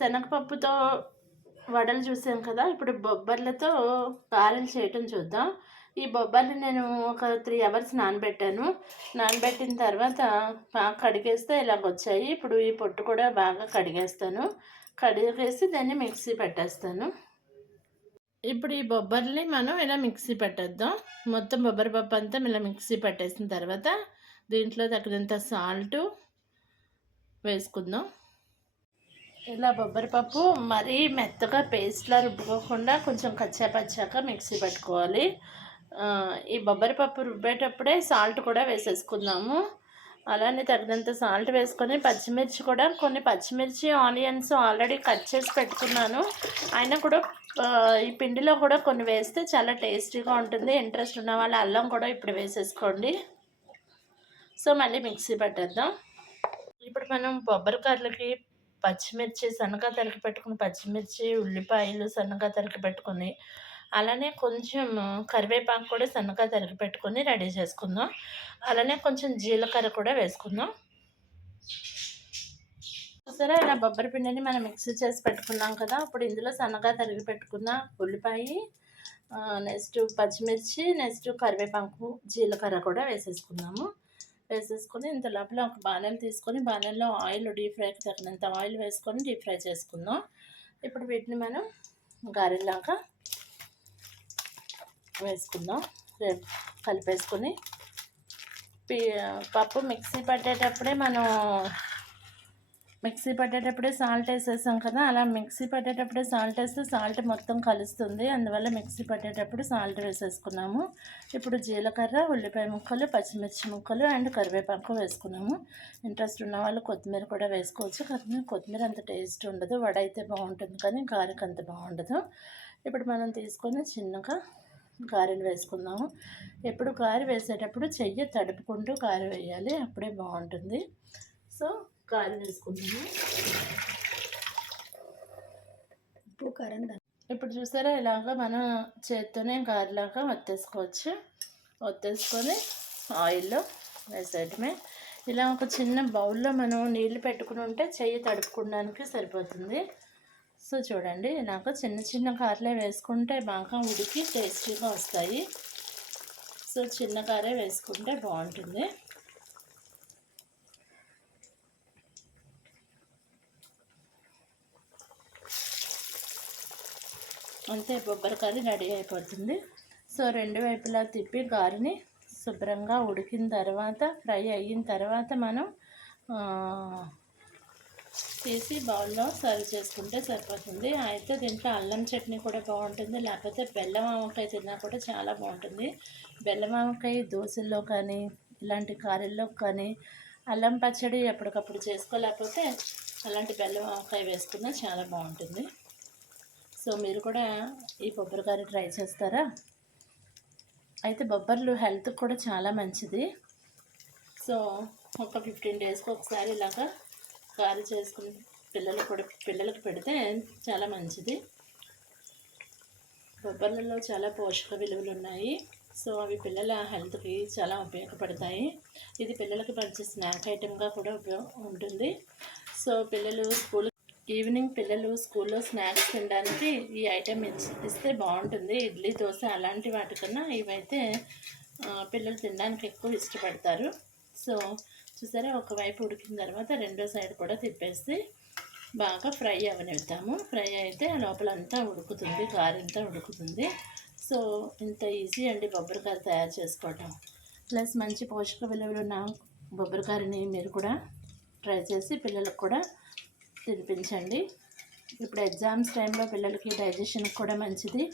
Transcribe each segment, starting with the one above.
శనగపప్పుతో వడలు చూసాం కదా ఇప్పుడు బొబ్బర్లతో గారెలు చేయటం చూద్దాం. ఈ బొబ్బర్లు నేను ఒక త్రీ అవర్స్ నానబెట్టాను. నానబెట్టిన తర్వాత బాగా కడిగేస్తే ఇలాగ వచ్చాయి. ఇప్పుడు ఈ పొట్టు కూడా బాగా కడిగేస్తాను. కడిగేసి దాన్ని మిక్సీ పెట్టేస్తాను. ఇప్పుడు ఈ బొబ్బర్ని మనం ఇలా మిక్సీ పెట్టేద్దాం. మొత్తం బొబ్బరి పప్పు అంతా ఇలా మిక్సీ పెట్టేసిన తర్వాత దీంట్లో తగినంత సాల్ట్ వేసుకుందాం. ఇలా బొబ్బరి పప్పు మరీ మెత్తగా పేస్ట్లా రుబ్బుకోకుండా కొంచెం కచ్చా పచ్చాక మిక్సీ పెట్టుకోవాలి. ఈ బొబ్బరి పప్పు రుబ్బేటప్పుడే సాల్ట్ కూడా వేసేసుకుందాము. అలానే తగినంత సాల్ట్ వేసుకొని పచ్చిమిర్చి కూడా కొన్ని పచ్చిమిర్చి ఆనియన్స్ ఆల్రెడీ కట్ చేసి పెట్టుకున్నాను. అయినా కూడా ఈ పిండిలో కూడా కొన్ని వేస్తే చాలా టేస్టీగా ఉంటుంది. ఇంట్రెస్ట్ ఉన్న వాళ్ళు అల్లం కూడా ఇప్పుడు వేసేసుకోండి. సో మళ్ళీ మిక్సీ పెట్టేద్దాం. ఇప్పుడు మనం బొబ్బరికాయలకి పచ్చిమిర్చి సన్నగా తరిగి పెట్టుకుని పచ్చిమిర్చి ఉల్లిపాయలు సన్నగా తరిగి పెట్టుకుని అలానే కొంచెం కరివేపాకు కూడా సన్నగా తరిగి పెట్టుకొని రెడీ చేసుకుందాం. అలానే కొంచెం జీలకర్ర కూడా వేసుకుందాం. చూసారా ఇలా బొబ్బరి పిండిని మనం మిక్సీ చేసి పెట్టుకున్నాం కదా ఇప్పుడు ఇందులో సన్నగా తరిగి పెట్టుకున్న ఉల్లిపాయ నెక్స్ట్ పచ్చిమిర్చి నెక్స్ట్ కరివేపాకు జీలకర్ర కూడా వేసేసుకున్నాము వేసేసుకొని ఇంత లోపల ఒక బాణలు తీసుకొని బాణల్లో ఆయిల్ డీప్ ఫ్రైకి తగినంత ఆయిల్ వేసుకొని డీప్ ఫ్రై చేసుకుందాం. ఇప్పుడు వీటిని మనం గారెలాగా వేసుకుందాం. రేపు కలిపేసుకొని. పి- పప్పు మిక్సీ పట్టేటప్పుడే మనం మిక్సీ పట్టేటప్పుడే సాల్ట్ వేసేసాం కదా అలా మిక్సీ పట్టేటప్పుడే సాల్ట్ వేస్తే సాల్ట్ మొత్తం కలుస్తుంది. అందువల్ల మిక్సీ పట్టేటప్పుడు సాల్ట్ వేసేసుకున్నాము. ఇప్పుడు జీలకర్ర ఉల్లిపాయ ముక్కలు పచ్చిమిర్చి ముక్కలు అండ్ కరివేపాకు వేసుకున్నాము. ఇంట్రెస్ట్ ఉన్న వాళ్ళు కొత్తిమీర కూడా వేసుకోవచ్చు. కానీ కొత్తిమీర అంత టేస్ట్ ఉండదు. వడ అయితే బాగుంటుంది కానీ గారెకి అంత బాగుండదు. ఇప్పుడు మనం తీసుకొని చిన్నగా గారెలు వేసుకుందాము. ఎప్పుడు గారె వేసేటప్పుడు చెయ్యి తడుపుకుంటూ గారె వేయాలి. అప్పుడే బాగుంటుంది. సో గారె వేసుకుందాము ఉప్పు కారం ఇప్పుడు చూసారా ఇలాగ మనం చేత్తోనే గారెలాగా ఒత్తేసుకోవచ్చు. ఒత్తేసుకొని ఆయిల్లో వేసేయటమే ఇలా ఒక చిన్న బౌల్లో మనం నీళ్ళు పెట్టుకుని ఉంటే చెయ్యి తడుపుకోవడానికి సరిపోతుంది. సో చూడండి ఇలాగ చిన్న చిన్న గారెలే వేసుకుంటే బాగా ఉడికి టేస్టీగా వస్తాయి. సో చిన్న గారే వేసుకుంటే బాగుంటుంది. అంతే బొబ్బరి కర్రీ రెడీ అయిపోతుంది. సో రెండు వైపులా తిప్పి గారిని శుభ్రంగా ఉడికిన తర్వాత ఫ్రై అయిన తర్వాత మనం తీసి బౌల్లో సర్వ్ చేసుకుంటే సరిపోతుంది. అయితే దీంట్లో అల్లం చట్నీ కూడా బాగుంటుంది. లేకపోతే బెల్లం ఆవకాయ తిన్నా కూడా చాలా బాగుంటుంది. బెల్లం ఆవకాయ దోశల్లో కానీ ఇలాంటి కారెల్లో కానీ అల్లం పచ్చడి ఎప్పటికప్పుడు చేసుకోలేకపోతే అలాంటి బెల్లం ఆవకాయ వేసుకున్నా చాలా బాగుంటుంది. సో మీరు కూడా ఈ బొబ్బరి కర్రీ ట్రై చేస్తారా? అయితే బొబ్బర్లు హెల్త్కి కూడా చాలా మంచిది. సో ఒక ఫిఫ్టీన్ డేస్కి ఒకసారి ఇలాగా కారీ చేసుకుని పిల్లలకు కూడా పిల్లలకు పెడితే చాలా మంచిది. బొబ్బర్లలో చాలా పోషక విలువలు ఉన్నాయి. సో అవి పిల్లల హెల్త్కి చాలా ఉపయోగపడతాయి. ఇది పిల్లలకి మంచి స్నాక్ ఐటెంగా కూడా ఉపయోగ ఉంటుంది. సో పిల్లలు స్కూల్ ఈవినింగ్ పిల్లలు స్కూల్లో స్నాక్స్ తినడానికి ఈ ఐటెం ఇస్తే బాగుంటుంది. ఇడ్లీ దోశ అలాంటి వాటికన్నా ఇవైతే పిల్లలు తినడానికి ఎక్కువ ఇష్టపడతారు. సో చూసారా ఒకవైపు ఉడికిన తర్వాత రెండో సైడ్ కూడా తిప్పేసి బాగా ఫ్రై అవనిద్దాము. ఫ్రై అయితే లోపలంతా ఉడుకుతుంది గారెంతా ఉడుకుతుంది. సో ఇంత ఈజీ అండి బొబ్బరికాయ తయారు చేసుకోవటం. ప్లస్ మంచి పోషక విలువలు ఉన్న బొబ్బరికాయని మీరు కూడా ట్రై చేసి పిల్లలకు కూడా తినిపించండి. ఇప్పుడు ఎగ్జామ్స్ టైంలో పిల్లలకి డైజెషన్కి కూడా మంచిది.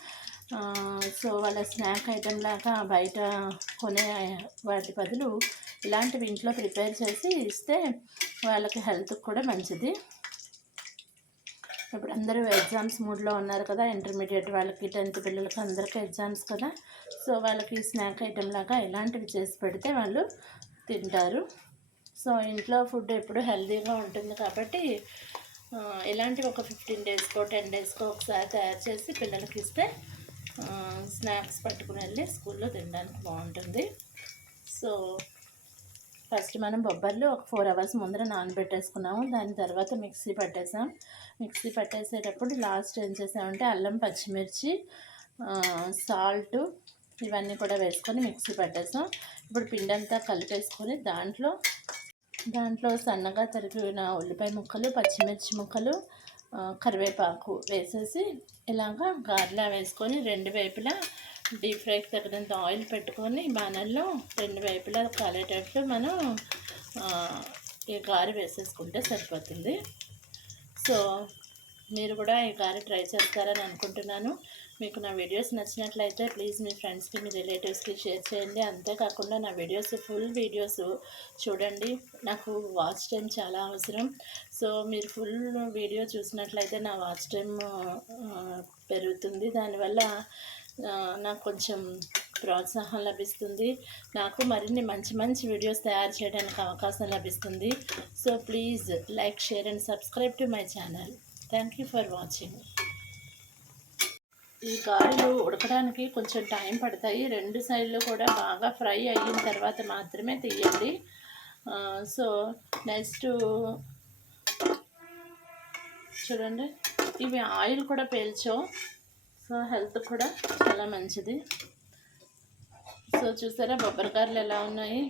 సో వాళ్ళ స్నాక్ ఐటెం లాగా బయట కొనే వాటి బదులు ఇలాంటివి ఇంట్లో ప్రిపేర్ చేసి ఇస్తే వాళ్ళకి హెల్త్కి కూడా మంచిది. ఇప్పుడు అందరూ ఎగ్జామ్స్ మూడ్లో ఉన్నారు కదా ఇంటర్మీడియట్ వాళ్ళకి టెన్త్ పిల్లలకి అందరికీ ఎగ్జామ్స్ కదా. సో వాళ్ళకి స్నాక్ ఐటెం లాగా ఇలాంటివి చేసి పెడితే వాళ్ళు తింటారు. సో ఇంట్లో ఫుడ్ ఎప్పుడు హెల్తీగా ఉంటుంది కాబట్టి ఇలాంటివి ఒక ఫిఫ్టీన్ డేస్కో టెన్ డేస్కో ఒకసారి తయారు చేసి పిల్లలకి ఇస్తే స్నాక్స్ పట్టుకుని వెళ్ళి స్కూల్లో తినడానికి బాగుంటుంది. సో ఫస్ట్ మనం బొబ్బర్లు ఒక ఫోర్ అవర్స్ ముందర నానబెట్టేసుకున్నాము. దాని తర్వాత మిక్సీ పట్టేసాం. మిక్సీ పట్టేసేటప్పుడు లాస్ట్ ఏం చేసామంటే అల్లం పచ్చిమిర్చి సాల్ట్ ఇవన్నీ కూడా వేసుకొని మిక్సీ పట్టేసాం. ఇప్పుడు పిండంతా కలిపేసుకొని దాంట్లో దాంట్లో సన్నగా తరిగిన ఉల్లిపాయ ముక్కలు పచ్చిమిర్చి ముక్కలు కరివేపాకు వేసేసి ఇలాగా గారెలా వేసుకొని రెండు వైపులా డీప్ ఫ్రైకి తగినంత ఆయిల్ పెట్టుకొని బాణల్లో రెండు వైపులా కాలేటట్లు మనం ఈ గారె వేసేసుకుంటే సరిపోతుంది. సో మీరు కూడా ఈ గారె ట్రై చేస్తారని అనుకుంటున్నాను. మీకు నా వీడియోస్ నచ్చినట్లయితే ప్లీజ్ మీ ఫ్రెండ్స్కి మీ రిలేటివ్స్కి షేర్ చేయండి. అంతేకాకుండా నా వీడియోస్ ఫుల్ వీడియోస్ చూడండి. నాకు వాచ్ టైం చాలా అవసరం. సో మీరు ఫుల్ వీడియో చూసినట్లయితే నా వాచ్ టైం పెరుగుతుంది. దానివల్ల నాకు కొంచెం ప్రోత్సాహం లభిస్తుంది. నాకు మరిన్ని మంచి మంచి వీడియోస్ తయారు చేయడానికి అవకాశం లభిస్తుంది. So please like share and subscribe to my channel. Thank you for watching. ఈ గారెలు ఉడకడానికి కొంచెం టైం పడతాయి. రెండు సైడ్లు కూడా బాగా ఫ్రై అయిన తర్వాత మాత్రమే తీయండి సో నెక్స్ట్ చూడండి ఇవి ఆయిల్ కూడా పేల్చో. సో హెల్త్ కూడా చాలా మంచిది. సో చూసారా బొబ్బరికాయలు ఎలా ఉన్నాయి?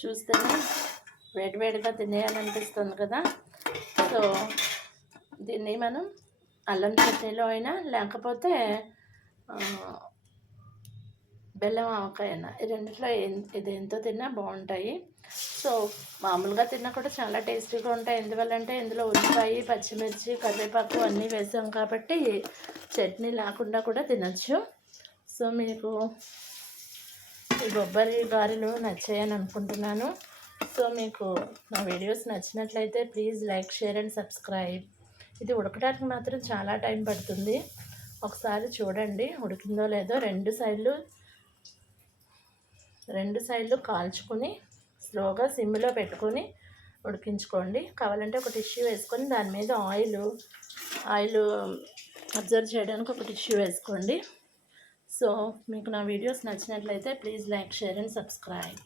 చూస్తేనే వేడివేడిగా తినేయాలనిపిస్తుంది కదా. సో దీన్ని మనం అల్లం చట్నీలో అయినా లేకపోతే బెల్లం ఆవకాయ అయినా ఈ రెండిట్లో ఏం- ఇది ఎంతో తిన్నా బాగుంటాయి. సో మామూలుగా తిన్నా కూడా చాలా టేస్టీగా ఉంటాయి. ఎందువల్లంటే ఇందులో ఉల్లిపాయ పచ్చిమిర్చి కరివేపాకు అన్నీ వేసాం కాబట్టి చట్నీ లేకుండా కూడా తినచ్చు. సో మీకు ఈ బొబ్బరి గారెలు నచ్చాయని అనుకుంటున్నాను. సో మీకు నా వీడియోస్ నచ్చినట్లయితే please like share and subscribe. ఇది ఉడకడానికి మాత్రం చాలా టైం పడుతుంది. ఒకసారి చూడండి ఉడికిందో లేదో రెండు సైడ్లు రెండు సైడ్లు కాల్చుకొని స్లోగా సిమ్లో పెట్టుకొని ఉడికించుకోండి. కావాలంటే ఒక టిష్యూ వేసుకొని దాని మీద ఆయిల్ ఆయిల్ అబ్జర్వ్ చేయడానికి ఒక టిష్యూ వేసుకోండి. సో మీకు నా వీడియోస్ నచ్చినట్లయితే please like share and subscribe.